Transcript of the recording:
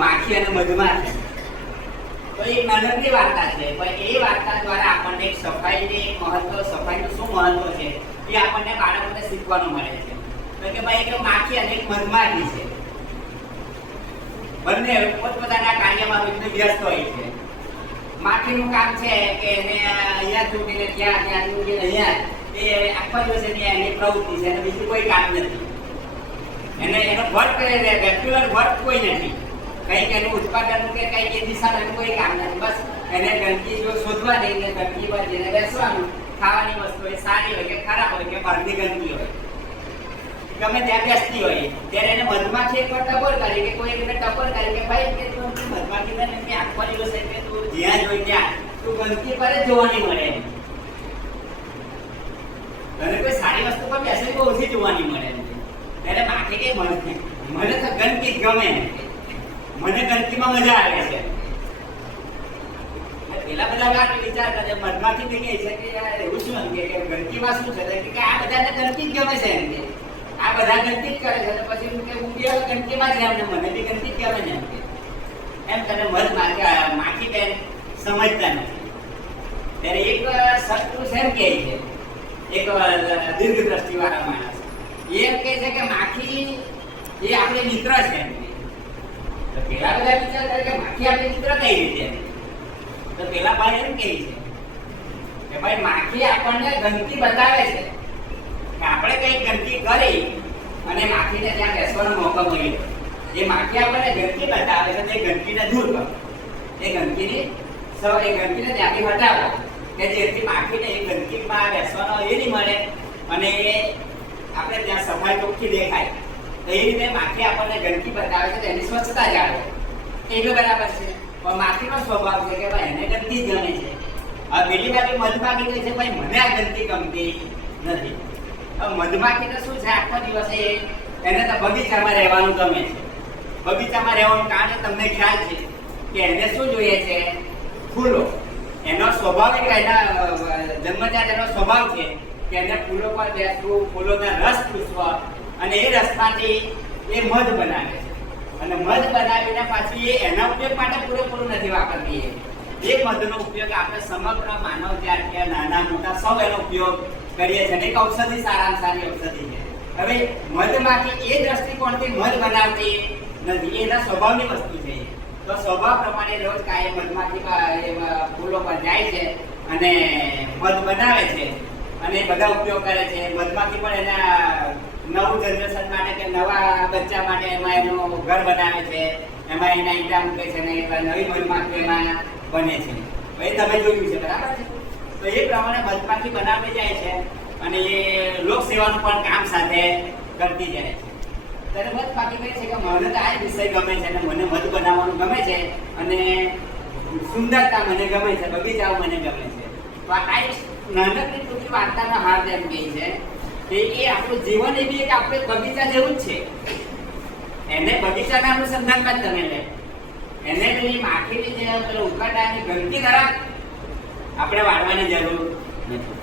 માખી અને મધમાખી. તો એક નાનકડી વાર્તા છે, પણ એ વાર્તા દ્વારા આપણને સફાઈની મહત્વ, સફાઈનું શું મહત્વ છે એ આપણને બાળકોને શીખવાનું મળે છે. તો કે ભાઈ એક માખી અને એક મધમાખી છે, બંને પોતપોતાના કાર્યમાં વ્યસ્ત હોય છે. માખીનું કામ છે કે એને અહીંયા છૂટીને ત્યાં, ત્યાં છૂટીને અહીંયા, એ આખા દિવસ એની પ્રવૃત્તિ છે, એને બીજું કોઈ કામ નથી. એનો વર્ક, રેગ્યુલર વર્ક કોઈ નથી. કંઈક એનું ઉત્પાદન કે કંઈક એ દિશામાં એનું કોઈ કામ નથી. બસ એને ગંદકી જો શોધવા દઈને ગંદકી પર જઈને બેસવાનું, ખાવાની વસ્તુ એ સારી હોય કે ખરાબ હોય કે બહારની ગંદકી હોય, ગમે ત્યાં બેસતી હોય ત્યારે એને મધમાખી એક વાર ટકોર કરી કે કોઈ એને ટકોર કરી કે ભાઈ કે તું મધમાખી તને મેં આખો દિવસ કે તું જ્યાં જોઈ ત્યાં તું ગંદકી પર જ જોવાની મળે, તને કોઈ સારી વસ્તુ પર બેસે તો ઓછી જોવાની મળે. ત્યારે માખી કે મને તો ગંદકી ગમે, મને ગંદકીમાં મજા આવે છે. પેલા બધા વાત વિચાર કરે, મધમાખી બી કહે છે કે યાર એવું શું કે ગંદકીમાં શું છે કે આ બધાને ગંદકી જ ગમે છે એમ કે આ બધા ગંદકી જ કરે છે. તો પછી હું કે હું બી ગંદકીમાં જ એમને મને બી ગંદકી જ ગમે ને એમ તને માખી બેન સમજતા નથી. ત્યારે એક સત્પુરુષ એમ કહે છે, એક દીર્ઘ દ્રષ્ટિ વાળા માણસ એમ કહે છે કે માખી એ આપણે મિત્ર છે એમ. તો પેલા બધા વિચાર કરે કે માખી આપણે મિત્ર કઈ રીતે? તો પેલા ભાઈ એમ કહે છે કે ભાઈ માખી આપણને ગંદકી બતાવે છે કે આપણે કઈ ગંદકી કરી અને માખીને ત્યાં બેસવાનો મોકો મળ્યો. એ માખી આપણને ગંદકી બતાવે છે તે ગંદકીને દૂર કરો, એ ગંદકીને ત્યાંથી હટાવો કે જેથી માખીને એ ગંદકીમાં બેસવાનો એ નહીં મળે અને આપણે ત્યાં સફાઈ ચોખ્ખી દેખાય. તો એ રીતે માખી આપણને ગંદકી બતાવે છે તેની સ્વચ્છતા જાળવો, એ બી બરાબર છે. પણ માખીનો સ્વભાવ છે કે ભાઈ એને ગંદકી જ ગમે છે. હવે પેલી બાજુ મધમાખી કહે છે ભાઈ મને આ ગંદકી ગમતી નથી. હવે મધમાખીને શું છે આખો દિવસ એને તો બગીચામાં રહેવાનું ગમે છે. બગીચામાં રહેવાનું કારણ તમને ખ્યાલ છે કે એને શું જોઈએ છે? ફૂલો. એનો સ્વભાવિક એના જન્મજાત એનો સ્વભાવ છે કે એને ફૂલો પર બેસવું, ફૂલોના રસ ચૂસવા અને એ રસમાંથી એ મધ બનાવે છે. અને મધ બનાવીને પાછી એ એના ઉપયોગ માટે પૂરેપૂરું નથી વાપરતી. એ મધનો ઉપયોગ આપણે સમગ્ર માનવ જાત નાના મોટા સૌ એનો ઉપયોગ કરીએ છીએ અને એક ઔષધિ, સારામાં સારી ઔષધિ છે. હવે મધમાંથી એ દ્રષ્ટિકોણથી મધ બનાવતી નથી, એના સ્વભાવની વસ્તુ છે. તો સ્વભાવ પ્રમાણે રોજ કાયમ મધમાખી ફૂલો પર જાય છે અને મધ બનાવે છે અને બધા ઉપયોગ કરે છે. મધમાખી પણ એના નવું જનરેશન માટે કે નવા બચ્ચા માટે એમાં એનું ઘર બનાવે છે, એમાં એના ઈંડા મૂકે છે અને નવી મધમાખી એમાં બને છે. એ તમે જોયું છે, બરાબર છે? તો એ પ્રમાણે મધમાખી બનાવતી જાય છે અને એ લોક સેવાનું પણ કામ સાથે કરતી જાય છે. ત્યારે મધમાખી કહે છે કે મને તો આ વિષય ગમે છે અને મને મધ બનાવવાનું ગમે છે અને સુંદરતા મને ગમે છે, બગીચાઓ મને ગમે છે. તો આ એક નાનકડી ટૂંકી વાર્તાનો હાર એમ કહે છે કે એ આપણું જીવન એ બી એક આપણે બગીચા જેવું જ છે. એને બગીચાના અનુસંધાનમાં જ તમે લે, એને પેલી માખીની જે પેલો ઉકાળાની ગંદકી તરફ આપણે વાળવાની જરૂર નથી.